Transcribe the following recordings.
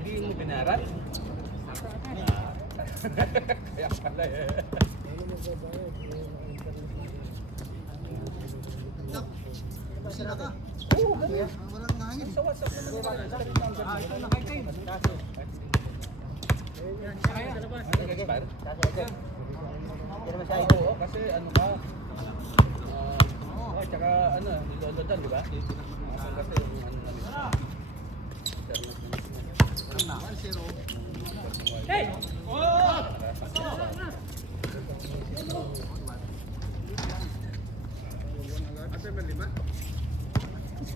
Hindi mo binaran? Kaya pala eh. Sila ka. Oo, Walang hangin. sa WhatsApp na naman. Ito na kay Kay. Nag-expire? Kasi Oo, kasi ano ka, tsaka ano, nilododan, di ba? Kasi yung ano namin. Hey! Ate ba lima?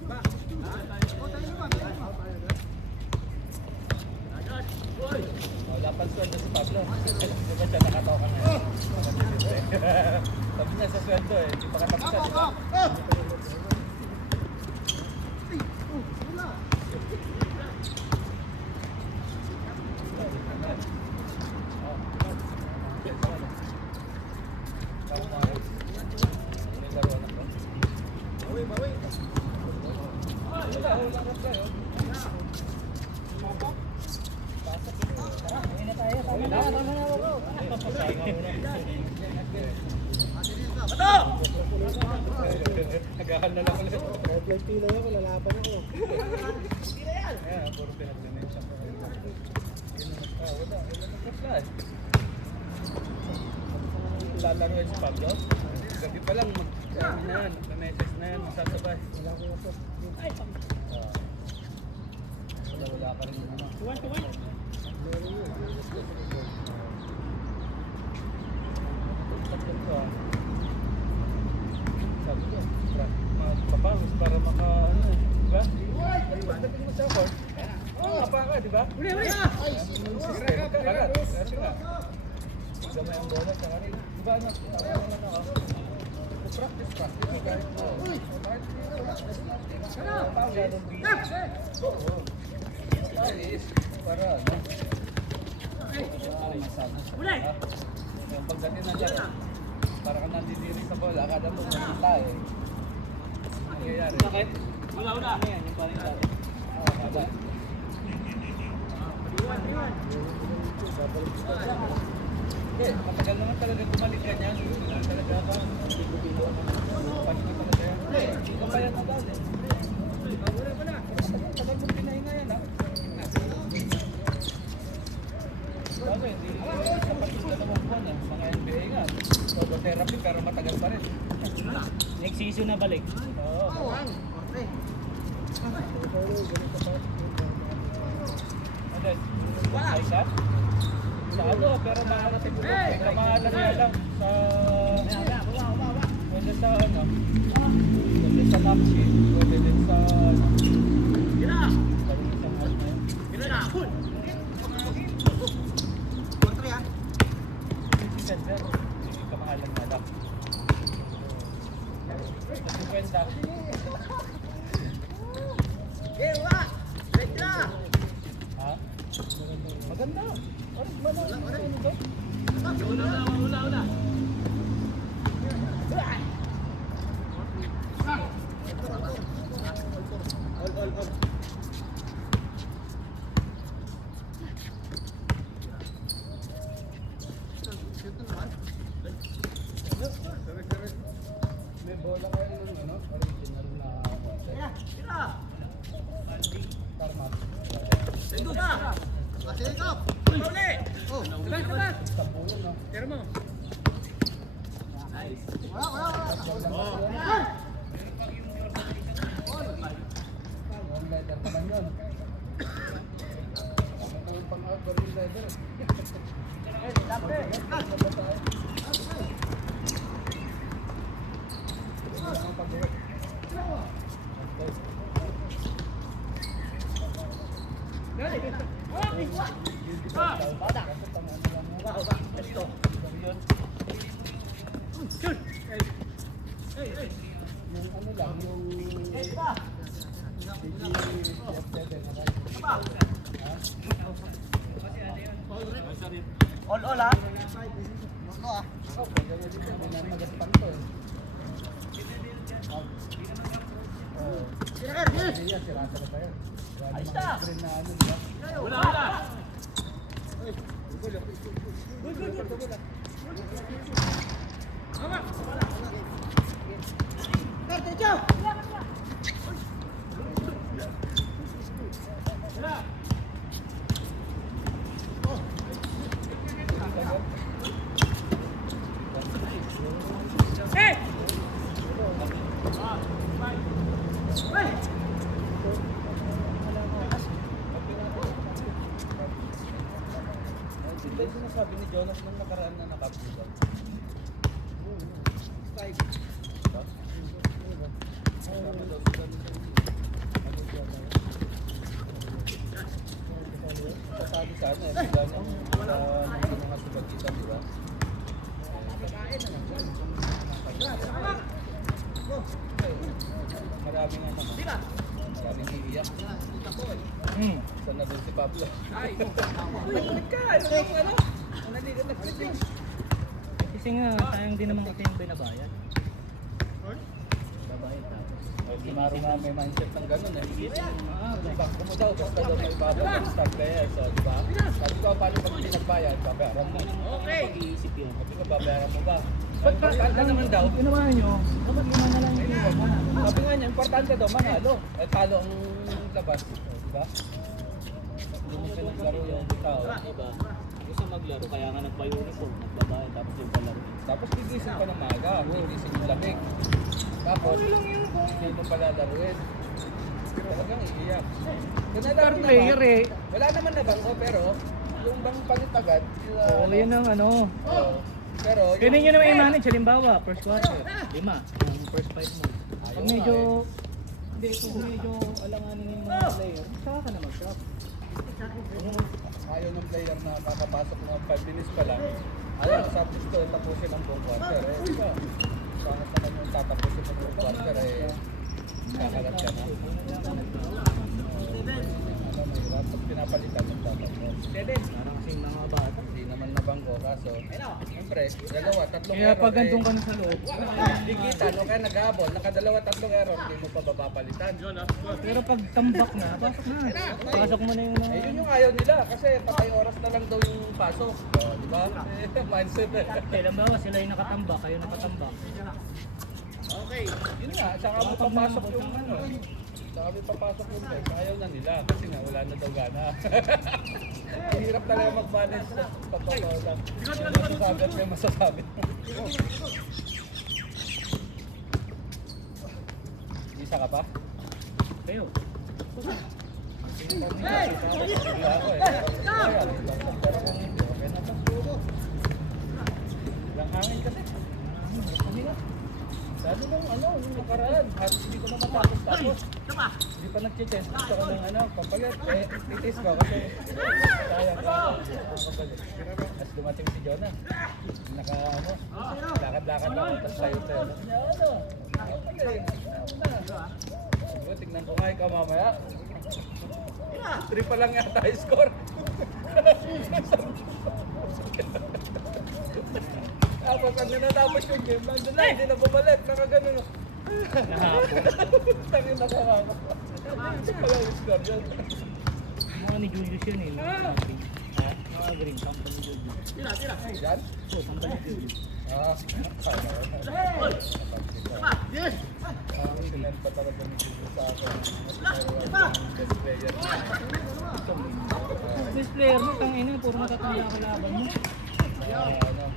Ba? O tayo lima. Wala pang sweldo si Pablo. Di ba siya nakatoka na? Sabi niya sa sweldo eh, di pa katapusan. Di ba? Nagahan na lang ulit. Red pila ako, lalaban ako. Ayan, puro pinag-donate siya. Wala nag-reply. Lalaro yan si Pablo. Gabi pa lang, mag-message na yan, magsasabay. Wala ka rin ano. Sabi ko, magpapawis para maka ano, di ba? Pagdating mo sa court, kapa ka, di ba? Kagat, kasi nga. Gamay ang bola sa kanila. Di ba ano, practice. Kahit mo. Pawis, para ano? Yung pagdating na dyan, para ka nandidiri sa bola, akala mo nakita eh. Nangyayari. Bakit? Wala. Ano yan? Yung parang dati. Oo, kada. Hindi, matagal naman talaga kumalik ka niyan. Talaga ba? Paniki talaga yan. Hindi ka pa yan agad eh. Tagal mo pinahinga yan ha. Bago hindi. Sa pagkita naman buwan ah. Mga NBA nga. Therapy pero matagal pa rin. Next season na balik. Oo. Ano? Ay shot? Sa ano, pero mahal siguro. May kamahalan nga lang sa... Pwede sa ano? Pwede sa map sheet. Pwede din sa... Center. Hindi kamahalan nga lang. Kwenta. Ha? Maganda. Ano ba? Una. May bola kayo ng ano? Original na Tarmac. Tampulan, no? Tira mo. One letter pa lang yun. Ano yung pang-outdoor yung letter? Yung ano lang, yung All ah. oh, pwede na dito, hindi na magaspan to eh. Hindi yan, sirasa na tayo. Ayos na! Screen na ano, di ba? Wala. Hindi sinasabi ni Jonas nung nakaraan na nakapulan. Strike. Diba? Sabi daw sila nito. Sasabi sa ano eh, sila nung mga subagitan, di ba? Maraming ano. Maraming iiyak. Saan na doon si Pablo? Nagkulit ka! Ano? Naligat na kulit yun. Kasi nga, sayang din naman kasi yung binabayad. Babayad tapos. Si Maro na may mindset ng gano'n eh. Bangko mo daw, basta daw may ibabang ng stock player. So, di ba? Sabi ko, paano pag hindi nagbayad? Babayaran mo. Okay. Pag-iisip yun. Sabi ko, babayaran mo ba? Importante naman daw. Ginawa nyo, dapat ginawa na lang yung Sabi nga niya, importante daw, manalo. Eh, talo ang labas. Di ba? Hindi mo pinaglaro yung tao. Diba? Gusto maglaro, kaya nga nagpa-uniform, nagbabayad, tapos yung palaro. Tapos gigising pa ng maga, gigising yung lamig. Tapos, hindi mo pala laruin. Talagang iiyak. Kung nalaro naman, wala naman na bangko, pero yung bang palit agad, Oo, yun ang ano. oo. Pero, Ganun nyo naman i-manage, halimbawa, first quarter, 5, yung first 5 mo. Pag medyo, hindi, kung medyo alanganin yung mga player, saka ka na mag-shop. ayaw ng player na makapasok ng 5 minutes pa lang. Ayaw, sabi ko, tapusin ang buong quarter. Eh, di ba? Bakit naman yung tatapusin ang buong quarter, eh, kakalat ka na. Ano, mahirap. Pag pinapalitan ng dapat mo. Parang kasing mga bata. Hindi naman nabangko, kaso, siyempre, dalawa, tatlong Kaya pag gantong ka na sa loob, Hindi kita, no? Kaya nag-aabol, nakadalawa, tatlong error, hindi mo pa babapalitan. pero pag tambak na, pasok na. Pasok mo na yung mga... Eh, yun yung ayaw nila, kasi patay oras na lang daw yung pasok. Di ba? Eh, mindset eh. Halimbawa, sila yung nakatambak, kayo nakatambak. Yun nga, saka mo papasok yung ano. Saka mo papasok yung bike, ayaw na nila, kasi nga wala na daw gana. Hirap talaga mag-manage na papagawa lang. Masasabi at may masasabi. Isa ka pa? Kayo. Hey! Lang hangin kasi. Sabi nung ano, yung nakaraan, hindi ko na matapos. Hindi pa nag-chance. Gusto ko ng ano, pampalit. Eh, titis ko kasi sayang ka. Pampalit. Tapos dumating si Jonah. Naka ano, lakad-lakad ako, tapos sayo-sayo. Ano? Pampalit. Ano? Tignan ko nga ikaw mamaya. 3 pa lang yata yung score. Tapos pag natapos yung game, nandun na, hindi na bumalik, nakagano. Tangin na kakako. Ito pala yung score yun. Mga ni Julius yun eh. Mga green, sample ni Julius. Yan? Oo, sample ni Julius. Ah, yes! Ang sinend pa talaga ni Julius sa akin. Best player. Best player mo, kang ina, puro matatanda ka laban mo. Ano?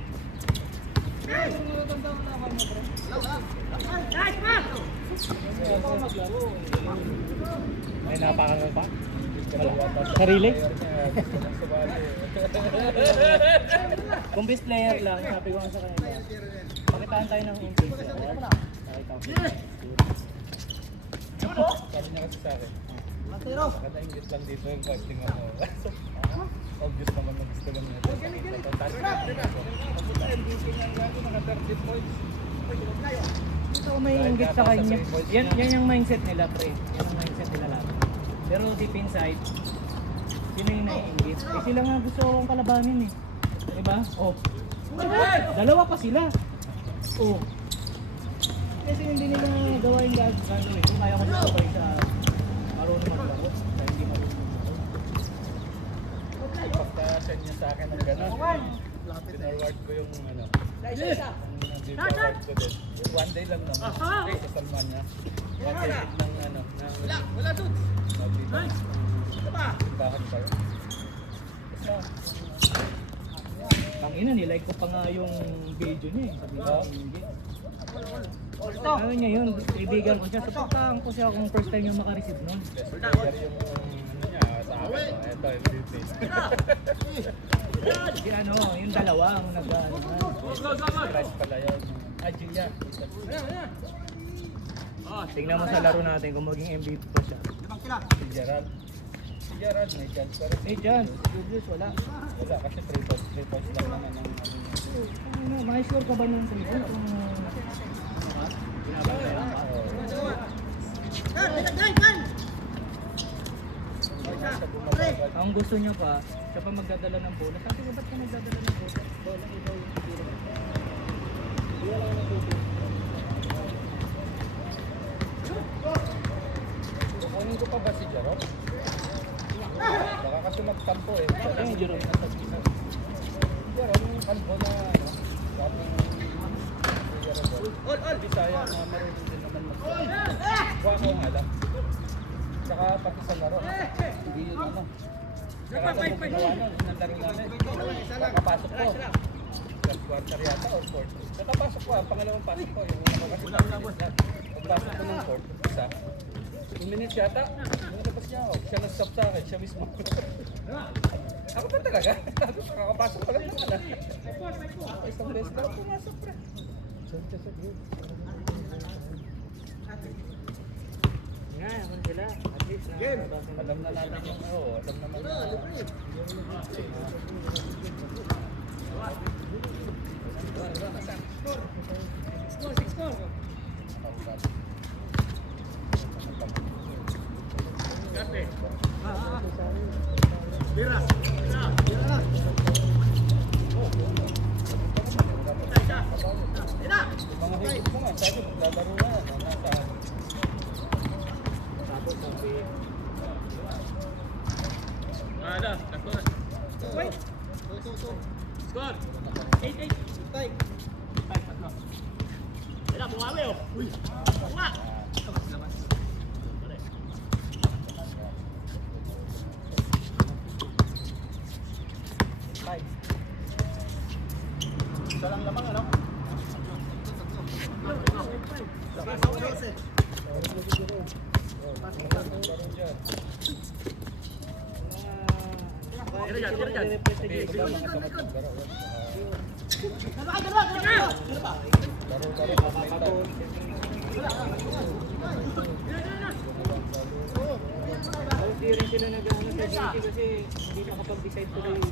May napakangal pa? Sarili? Kung best player lang, sabi ko nga sa kanila, pakitaan tayo ng increase. Sabi niya kasi sa akin. Nakataingit lang dito yung posting ako. Obvious naman na gusto lang nito. MVP nga lang, naka 30 points. Ito may inggit sa kanya. Yan yung mindset nila, pre. Yan ang mindset nila lahat. Pero deep inside, sino yung naiinggit? Eh sila nga gusto akong kalabanin eh. Diba? Oh. Dalawa pa sila. Oh. kasi hindi nila gawa yung gagawin. Kung kaya ko sabay sa marunong maglaro. Kaya hindi marunong maglaro. Pagka-send niya sa akin ng gano'n, pinarward ko yung ano, yung award ko din. Yung one day lang naman. Sa Salman niya. One day ng ano, ng... Wala doon. Bakit pa yun? Basta, Ang ina, nilike ko pa nga yung video niya eh. Sabi ko, hindi. Ano niya yun, kaibigan ko siya. Supportahan ko siya kung first time yung makareceive nun. best player yung ano niya sa akin. Ito, MVP. Si ano, yung dalawa ang nag-ano na. Price pala yun. Ah, Gia. Tingnan mo sa laro natin kung maging MVP pa siya. Si Gerald. Si Gerald may chance. Pero Eh dyan, si Julius wala. wala kasi 3 points lang naman ang ano niya. Ano, ma-score ka ba ng 3 points kung binabantayan ka? Ang gusto niya pa, siya pa magdadala ng bola. Sabi ko, ba't ka magdadala ng bola? Bola, ikaw yung tira. Hindi wala na bola. Kukunin ko pa ba si Jerome? Baka kasi magtampo eh. Eh, Jerome. Jerome, yung kalbo na ano, dating Bisaya na marunong din naman Kuha ko nga lang. Tsaka pati sa laro. Hindi yun ano. Tsaka sa mga ginawa nun, yung laro namin. Kakapasok ko. Last quarter yata or fourth. Kakapasok ko, ang pangalawang pasok ko. Yung una ko kasi pagpasok ko ng fourth, isa. 2 minutes yata. Yung labas niya ako. Siya nag-stop sa akin, siya mismo. Ako pa talaga. Kakapasok ko lang naman ah. Isang beses lang pumasok pre. Nga, naman sila. At least na. Alam na natin yung alam naman na. Mga higit mo nga, sabi, lalaro na yan. Nasa Tapos sabi, five. Isa lang lamang ano? hindi rin sila nag-ano sa GT kasi hindi nakapag-decide sila yung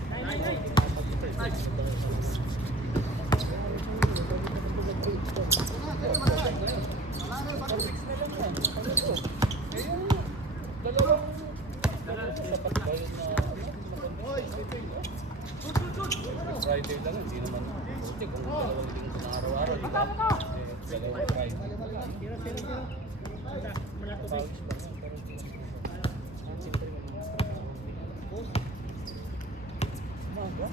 Friday lang, hindi naman. Hindi, kung dalawang linggo na araw-araw, di ba? Dalawang Friday. Pawis ba?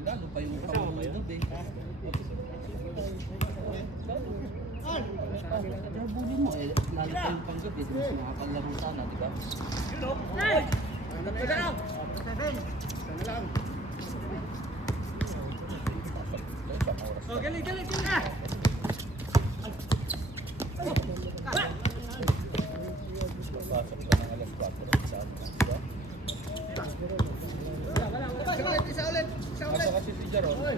Lalo pa yung pamulod eh. Bulin mo eh, lalo pa yung panggap eh. Mas makakalaro sana, di ba? Pasok ka ng alas 4 sa amin, di ba? Kaso kasi si Jaron, hindi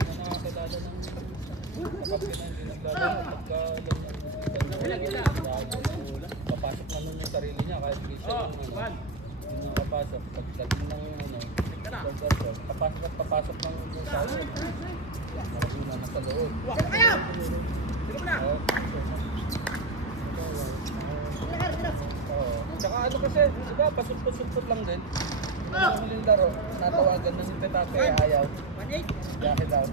na nakakilala ng kapatid na hindi naglalaro. Pagka papasok na nun yung sarili niya kahit hindi siya yung nakapasok. Pagdating ng papasok ng musalo. Maruna na sa loob. Tsaka ano kasi, diba, pasupot-supot lang din. Nung huling laro, natawagan na si Petate, ayaw. Yaki daw.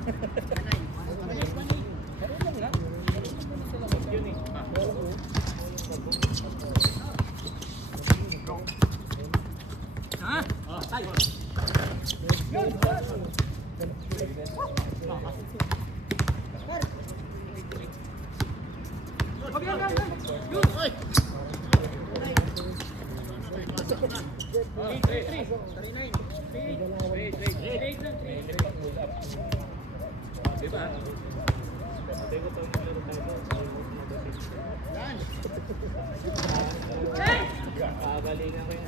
Meron lang nga. Yun eh. Diba? Kagalingan ko yung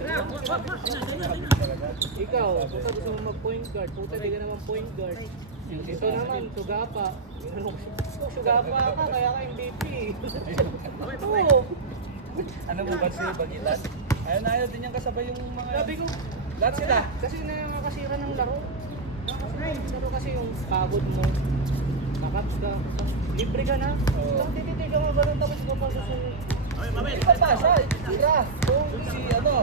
ikaw, puta gusto mo mag-point guard, puta di ka naman point guard. Ito naman, sugapa. Sugapa ka, kaya ka MVP. Oo. Ano mo ba si Bagilan? Ayaw na ayaw din niyang kasabay yung mga... Sabi ko, Lahat sila. kasi nakakasira ng laro. Laro kasi yung pagod mo. Makaps ka. Libre ka na. Oo. Lang tititigan mo ba lang tapos ka pa susunod. Hindi pa pasa, tira. Si ano,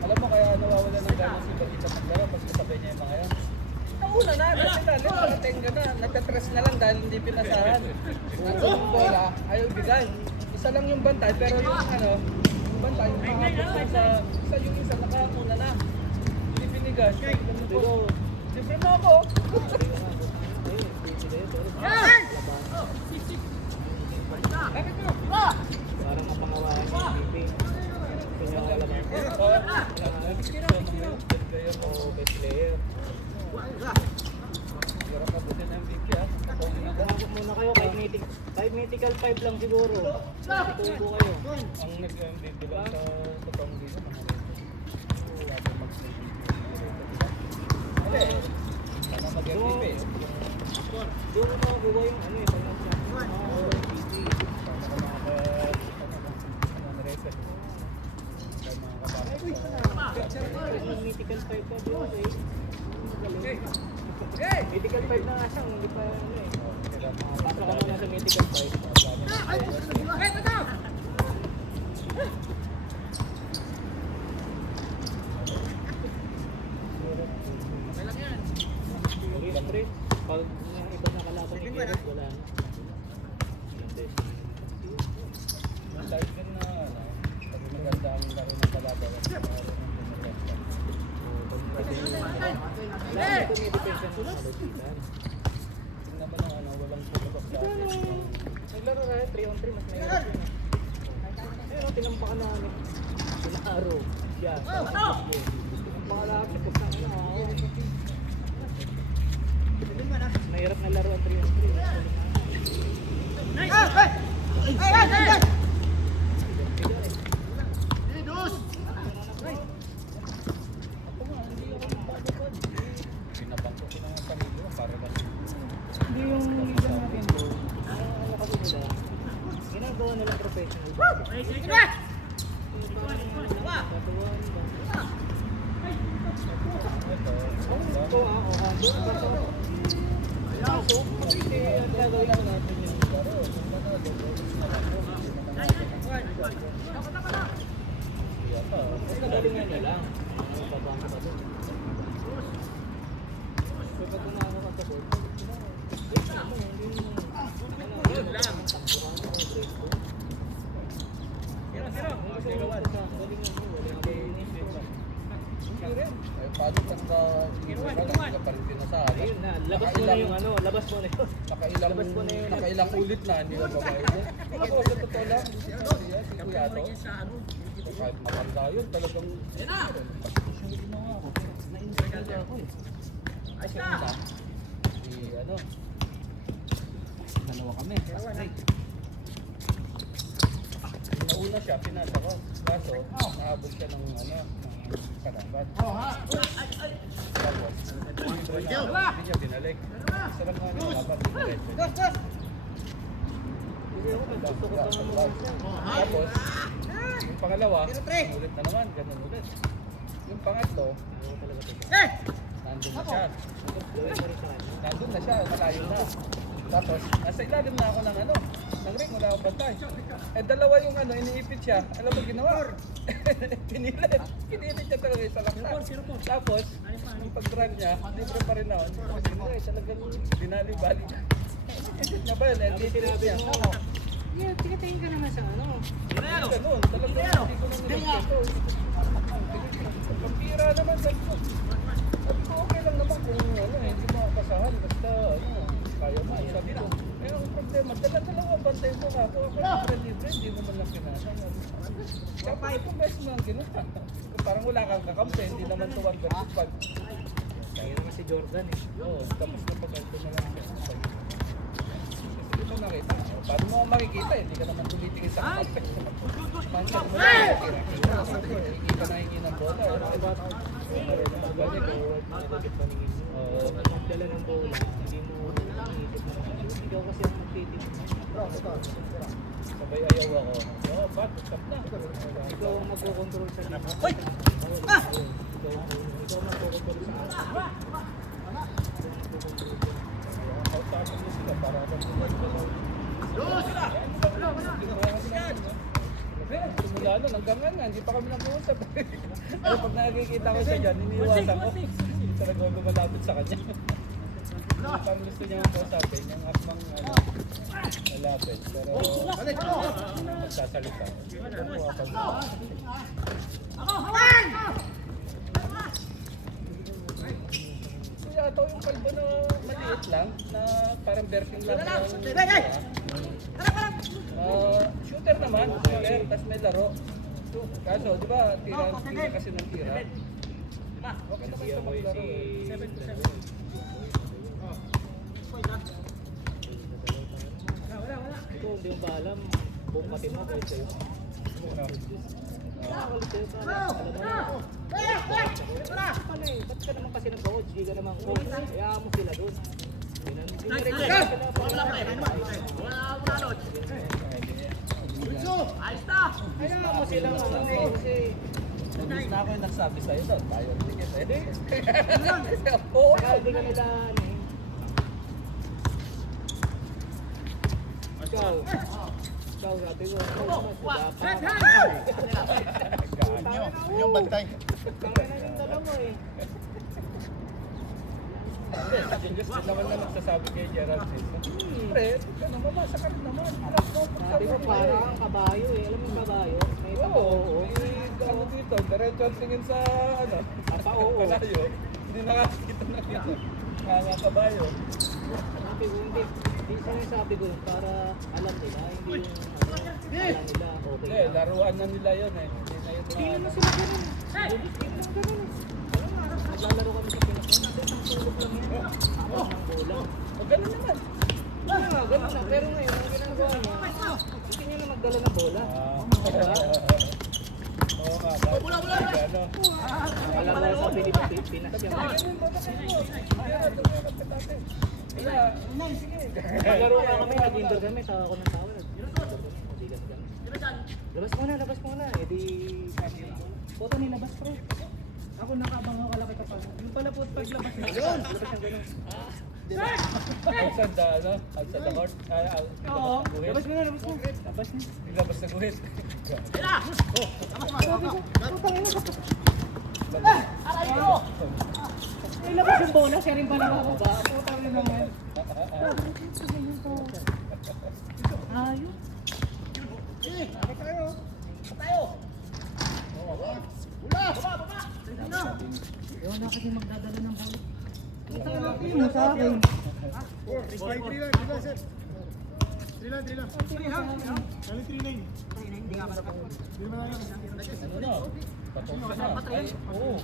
alam mo kaya nawawala ng gana si Bagita Maglaro pag kasabay niya yung mga yan. Nauna na, kasi dali, nakatenga na, nagtatres na lang dahil hindi pinasahan. Nandun yung bola, ayaw bigay. Isa lang yung bantay, pero yung ano, yung bantay, yung mga sa isa yung isa, nakauna na. Hindi binigas. Pero, Siyempre mo ako. Bakit mo? parang kapangawahan ng MVP. Pinawala mo. O best player. Hirap na buti ng MVP ah. Tumawag muna kayo kahit mythical 5 lang siguro. Tutubo kayo. Ang nag-MVP lang sa totoong dito, mga rito. Hindi. Sana mag-MVP. Doon mo makukuha yung ano eh, pag nasa MVP. Mythical 5 ka doon eh. Mythical 5 na nga siya, hindi pa ano eh. Pasok ka muna sa Mythical 5. Okay lang pre, pag yung iba na kalaban ni Gerard, wala na. Dahil din na, ano, pag maganda ang laro ng kalaban, Wala ko may depensa ng kalupitan. tingnan mo na, ano, walang putok sa atin. Naglaro na 3-on-3, mas mahirap yun. Pero tinampakan namin. Pinaro. Siya. Tinampakan namin. Pagkang mahirap na laro ang 3-on-3. Ako nga, hindi ako napapapad. Pinabangko ko ng sarili ko para lang. Hindi yung liga natin bro. Ano kasi nila? Ginagawa nila professional basketball. Ito, Ito ako ha. Doon ba ito? Kaso, kasi ang gagawin lang natin yung laro. Kung ano, Iya pa. mas nagalingan niya lang. Ano pa ba ang doon? So pag kumano ka sa board, yun lang. Ay, paano kang hindi ka pa rin pinasahan? Ayun na, labas mo na yung ano, labas mo na yun. Nakailang, Labas mo na yun. nakailang ulit na, hindi na babae yun. Ako, sa totoo lang, si Kuya to, kahit matanda yun, talagang... Shooting na nga ako. Na-inspire ako eh. Kasi una, si ano, dalawa kami. Nauna siya, pinasa ko. Kaso, naabot siya ng ano, ng karambad. Tapos, hindi niya binalik. Isa lang nga niya, kapag binalik. Gusto ko pa nga Tapos, yung pangalawa, ulit na naman, ganun ulit. Yung pangatlo, nandun na siya. Nandun na siya, malayo na. Tapos, nasa ilalim na ako ng ano, ng ring, wala akong bantay. Eh, dalawa yung ano, iniipit siya. Alam mo ginawa? Pinilit. Pinilit siya talaga sa laksa. Tapos, yung pag-drive niya, libre pa rin ako. Hindi, talagang binali-bali niya. Inisip niya ba yun? Eh, titilit niya. Yeah, tingin ka naman sa ano. Ganun, talagang hindi ko na nirespeto. Pampira naman, sabi ko. Sabi ko, okay lang naman kung ano, hindi mo kasahan. Basta, ano, kaya mo. Sabi ko, eh, ang problema, dala-dalawa bantay mo ka. Kung ako yung libre, hindi mo man lang kinasa. Kaya 5 beses mo ang ginawa. Parang wala kang kakampi, hindi naman to 1 versus 5. Kaya naman si Jordan eh. Oo, tapos na pag-alto na lang versus 5. Hindi mo nakita. Paano mo makikita? Hindi ka naman tumitingin sa context. Manchak mo na yung tira-tira. Hindi ka nahingi ng bola. Magdala ng bola, hindi mo inisip na mag-shoot. Ikaw kasi ang magtitig. Sabay ayaw ako. Oo, ba't? Stop na. Ikaw ang magkocontrol sa lima. Hoy! Ikaw ang magkocontrol sa lima. Kausapin mo sila para alam mo simula nun, hanggang nga, hindi pa kami nag-uusap. Pero pag nakikita ko siya dyan, iniiwasan ko. Hindi talaga ako lumalapit sa kanya. Parang gusto niya akong kausapin, yung akmang malapit. Pero magsasalita. Kaya ito yung kalbo na maliit lang, na parang berting lang. Shooter naman, shooter, tapos may laro. Kaso, di ba, tira kasi ng tira. Okay naman sa maglaro. Ito, hindi mo ba alam, buong pati mo kahit sa'yo. Alam mo na. Ba't ka naman kasi nag-coach? Hindi ka naman coach. Hayaan mo sila doon. Hayaan mo sila kasi Hindi na ako yung nagsabi sa'yo doon. Tayo ang ticket eh. Oo. saka hindi ka nila ano eh. Ikaw, sabi ko, wala pa. Yung bantay. Tangin na yung dala mo eh. Hindi, si Julius din naman na nagsasabi kay Gerald. Pre, ito naman, mamasa ka rin naman. Sabi ko parang ang kabayo eh. Alam mo yung kabayo? May tapa-oo. May ano dito, diretso ang tingin sa ano, Tapa-oo. kalayo. Hindi nakakita na dito. Mga kabayo. Sabi ko hindi. Sabi ko yun para alam nila. Hindi yung alam nila okay Hindi, lang. laruan na nila yun eh. Hindi na yun Hindi na naman ano. sila ganun. Hindi naman ganun eh. Alam mo, naglalaro kami sa Pinas. Kasi isang tulog lang yan. Ako ng bola. O ganun naman. Ganun na. Pero ngayon, ang ginagawa niya, hindi niya na magdala ng bola. Diba? Oo nga, bakit? Ano? Alam mo sa Pilipinas Pinas yan. Kaya, Naglaro nga kami, nag-indoor kami, tawa ko ng tawa. Matigas kami. Labas muna. Eh di, photo nilabas pre. Ako nakabang ako kalaki ka pa. Yung pala po paglabas niya. Labas yung ganun. outside the, ano? Outside the court? Oo, Guhit? labas mo na. Labas na. Ilabas na guhit. Ay, labas yung bola, siya rin pala ako ba? Puta rin naman. Ayun. Ayaw na kasi magdadala ng bola. Ito mo sa akin. 3 lang, sir. 3 lang. Kali 3 lane. Hindi naman Ano na? Patong ka na. Ay, oo.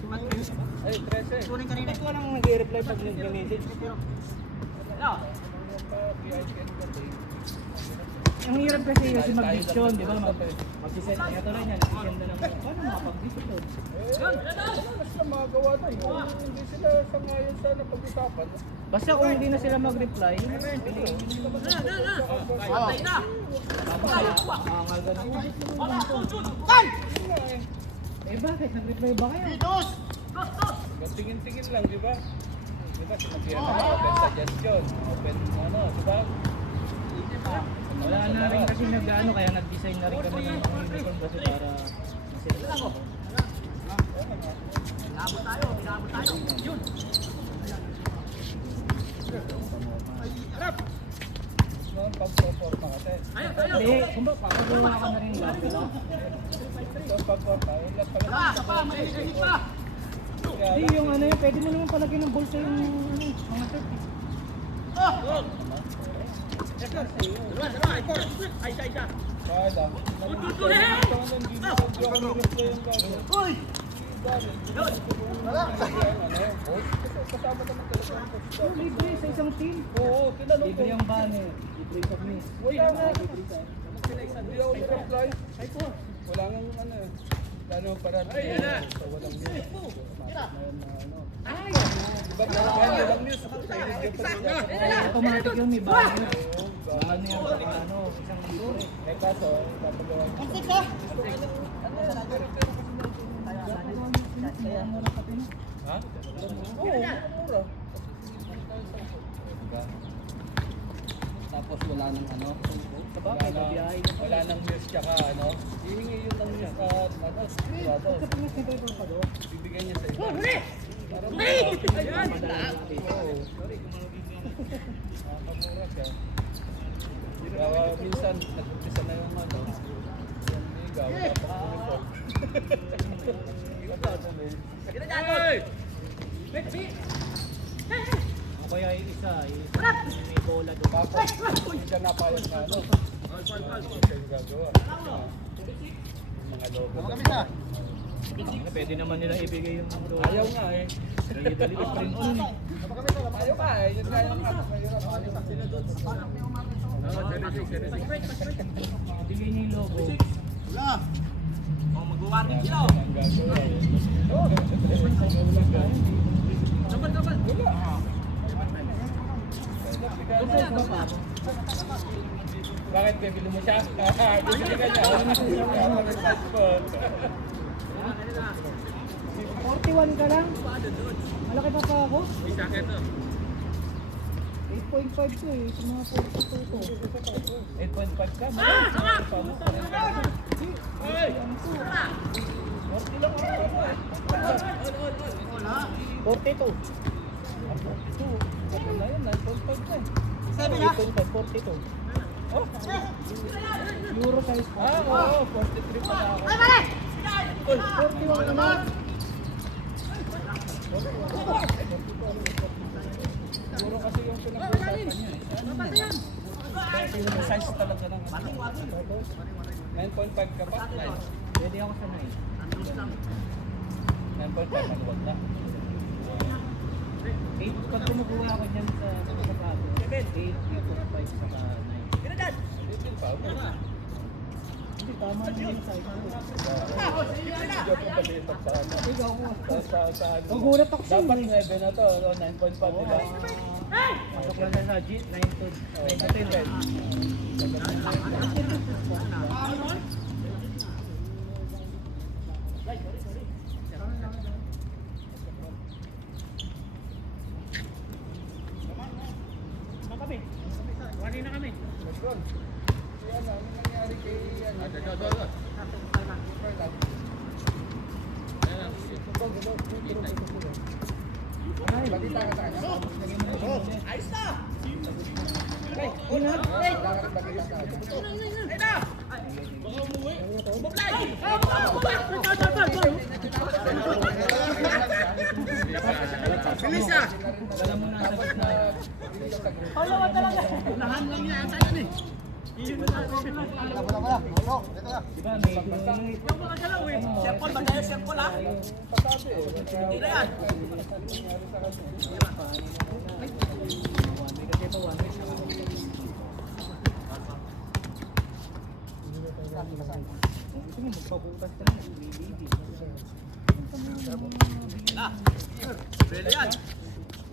Ay, 13. Ba't walang nag-reply pag nag-message? Ang hirap kasi yung mag-diction, di ba? Mag-send niya ito lang yan. Mag-send na naman. Paano makapag-diction? Basta magawa na. Kung hindi sila sangayon sa napag-usapan. Basta kung hindi na sila mag-reply, eh bakit? Nag-reply ba kayo? Tingin-tingin lang, di ba? Diba, sinabihan naman, open suggestion, open ano, diba? Wala na rin kasi nag-ano, kaya nag-design na rin kami ng mga uniform kasi para masila ako. Noon, pag-performa kasi. Hindi, kumbaga, pagawa ka na rin lang. Pag-performa, yun lang pala. Hindi, yung ano yun, pwede mo naman palagyan ng bulsa yung ano, mga shirt. Bakit ah? Kasama naman talaga ang coach. Oh, libre sa isang team. Oo, tinanong ko. Libre yung banner, libre sa miss. Wala nga. Hindi ako nag-reply. Wala nga ano eh. Lalo para sa walang news. Diba walang news? Automatic yun, may banner. Banner yung ano, isang libre. Eh kaso, papagawa ko. Ha? Oo, mura. Diba? Tapos wala nang ano. Sabagay, babiyahe ka pa. Wala nang news tsaka ano. Hihingi yun ng news at ano, sigurado. Kapag may paper pa doon. Bibigyan niya sa iyo. Para mo. Oo. Nakakamura siya. Kaya minsan, nag-umpisa na yung ano. Yung liga, wala pang uniform. O kaya yung isa, may bola doon. Tapos, hindi siya napayag na ano. Siya yung gagawa. Yung mga logo. Pwede naman nila ibigay yung logo. Ayaw nga eh. Dali-dali yung print yun eh. Ayaw nga eh. Yun nga yung mahirap. Ibigay niya yung logo. Ang gagawa eh. Bakit bibili mo siya? Bibili ka niya. 41 ka lang? Malaki pa pa ako? 8.5 to eh, sa mga 42 to. 8.5 ka? Forty-two. Ano na yun? 9.5 na. 8.5, 42. Oh? Euro size po. Oo, 43 pala ako. 41 naman. Siguro kasi yung pinag-usapan niya eh. Kasi yung size talaga ng 9.5 ka pa? Pwede ako sa 9. 9.5 maluwag na. 8, pag kumukuha ako dyan sa bago, 8, 8.5 saka 9. Dito pa ako. Hindi, tama na yung size ko. Medyo ako balitak sa ano. Ikaw ko. Sa ano. Nagulat ako sa'yo. Dapat 9 na to. 9.5 nila. Pasok lang sa G, 9 to 10. Na kami. Wari na kami. Control. Kaya ano, anong nangyari kay ano? Balita ka sa kanya. Ayos na! Bilis na! Alam mo na sagot na. Palawa talaga! Unahan lang niya ata yun eh. Iyon na natin. Wala. Diba, may Siyempre, magayo siyempre lang. Hindi na yan. may kasi pa 1 week saka Gusto mo magpabukas ka na. Bele yan.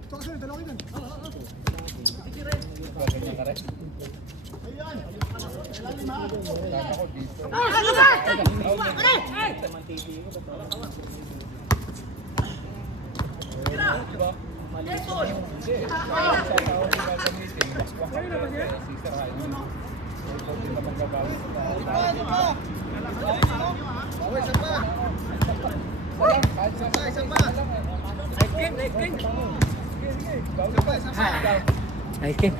Ito kasi, dalawa yun. Ganyan ka rin. Ayan. Lalim ha. Tama ko dito. Mantiti ko. Diba? maliit na yung Hindi. Sa tao yung gagamitin. Wakak na siya. Sisirain mo. Hindi naman gagamit. Oh, isa pa. Isa pa. Nice game. Isa pa. Nice game.